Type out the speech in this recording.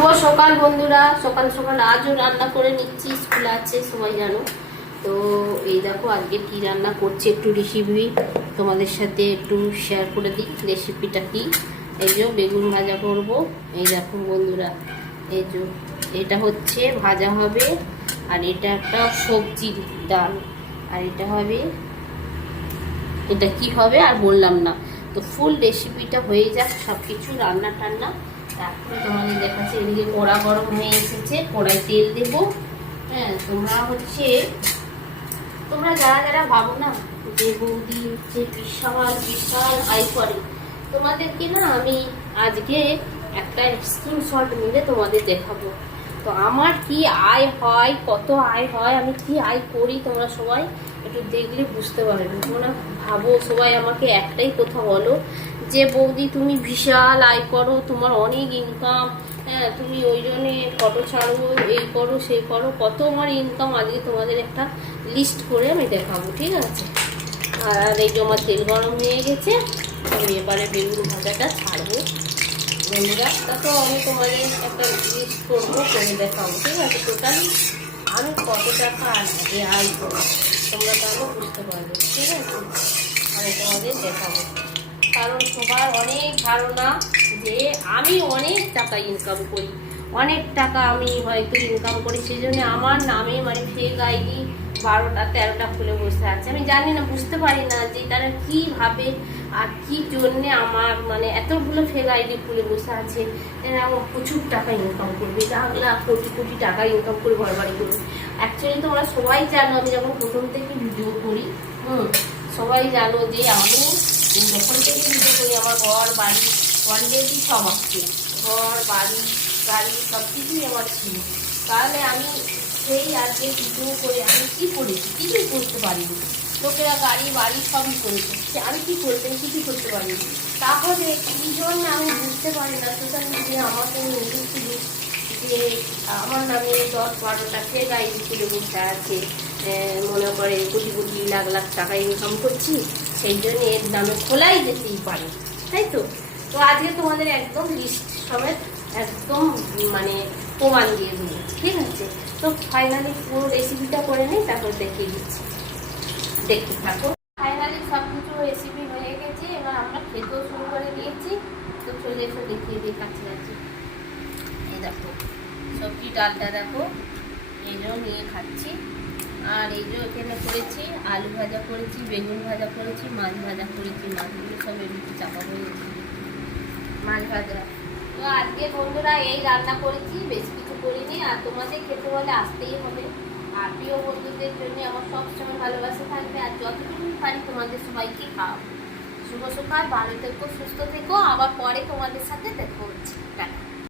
শুভ সকাল বন্ধুরা। সকাল সকাল আজও রান্না করে নিচ্ছি, স্কুল আছে সবাই জানো। তো এই দেখো, আজকে কি রান্না করছি একটু রেসিপি তোমাদের সাথে একটু শেয়ার করে দিই রেসিপিটা কি। এই যে বেগুন ভাজা করব। এই দেখো বন্ধুরা, এই যে এটা হচ্ছে ভাজা হবে, আর এটা একটা সবজির ডাল। আর এটা হবে, এটা কি হবে আর বললাম না। তো ফুল রেসিপিটা হয়ে যাক সব কিছু রান্না টান্না তারপরে তোমাদের দেখাচ্ছে এদিকে কড়া গরম হয়ে এসেছে, কড়াই তেল দেব। হ্যাঁ তোমরা হচ্ছে, তোমরা যারা যারা ভাবো না, যে বৌদি হচ্ছে বিশাল বিশাল আয় করে তোমাদেরকে না আমি আজকে একটা স্ক্রিনশট মিলে তোমাদের দেখাবো। তো আমার কি আয় হয়, কত আয় হয়, আমি কি আয় করি তোমরা সবাই একটু দেখলে বুঝতে পারবে। তোমরা ভাবো, সবাই আমাকে একটাই কথা বলো যে বৌদি তুমি বিশাল, আয় করো, তোমার অনেক ইনকাম হ্যাঁ তুমি ওই জন্যে ফটো ছাড়ো, এই করো, সেই করো। কত আমার ইনকাম আজকে তোমাদের একটা লিস্ট করে আমি দেখাবো, ঠিক আছে? আর এই যে আমার তেল গরম হয়ে গেছে, আমি এবারে বেগুন ভাজাটা ছাড়বো। বন্ধুরা তা আমি তোমাদের একটা লিস্ট করব, করে দেখাবো, ঠিক আছে? টোটালি আমি কত টাকা আজকে আয় করব তোমরা তাহলে বুঝতে পারবে, ঠিক আছে? আমি তোমাদের দেখাবো। কারণ সবার অনেক ধারণা যে আমি অনেক টাকা ইনকাম করি। অনেক টাকা আমি হয়তো ইনকাম করি সেই জন্য আমার নামে মানে ফেক আইডি বারোটা, তেরোটা খুলে বসে আছে। আমি জানি না, বুঝতে পারি না যে তারা কীভাবে আর কি জন্যে আমার মানে এতগুলো ফেক আইডি খুলে বসে আছে। এরা আমার প্রচুর টাকা ইনকাম করবে লাখ লাখ কোটি কোটি টাকা ইনকাম করে ঘর বাড়ি করবে অ্যাকচুয়ালি তোমরা সবাই জানো, আমি যখন প্রথম থেকে ভিডিও করি, হুম, সবাই জানো যে আমি যখন থেকে ভিডিও করি আমার ঘর, বাড়ি অলরেডি সব আছে। ঘর, বাড়ি, গাড়ি, সব কিছুই আমার ছিল। তাহলে আমি সেই আজকে ভিডিও করে আমি কী করেছি? কিছুই করতে পারিনি। লোকেরা গাড়ি, বাড়ি সবই করেছে আমি কী করতে, কিছুই করতে পারিনি। তাহলে কী জন্য আমি বুঝতে পারি না, সোশ্যাল মিডিয়া আমাকে নিয়ে শুধু যে, আমার নামে দশ বারোটা ফেক খুলে বসে আছে। মনে করে কোটি কোটি লাখ লাখ টাকা ইনকাম করছি। সেই জন্য এর নামে খোলাই যেতেই পারে, তাই তো? তো আজকে তোমাদের একদম লিস্ট সমেত একদম মানে প্রমাণ দিয়ে দিই ঠিক আছে? তো ফাইনালি পুরো রেসিপিটা করে নিই, তারপর দেখিয়ে দিচ্ছি। দেখতে থাকো। ফাইনালি সব কিছু রেসিপি হয়ে গেছে, এবার আমরা খেতেও শুরু করে দিয়েছি। তো চলে এসে, দেখিয়ে দিই কাছে কাছে এই দেখো, সবজি ডালটা দেখো এই নিয়ে খাচ্ছি। আর এই যে এখানে করেছি আলু ভাজা করেছি বেগুন ভাজা করেছি মাছ ভাজা করেছি মাছগুলো সব এমনিতে চাপা হয়ে গেছে। মাছ ভাজা। তো আজকে বন্ধুরা এই রান্না করেছি বেশি কিছু করিনি আর তোমাদের খেতে হলে আসতেই হবে। আর প্রিয় বন্ধুদের জন্য আমার সবসময় ভালোবাসা থাকবে আর যতটুকু পারি তোমাদের সবাইকে খাওয়াবো। শুভ সকাল ভালো থেকো সুস্থ থেকো আবার পরে তোমাদের সাথে দেখা হচ্ছে। টাটা।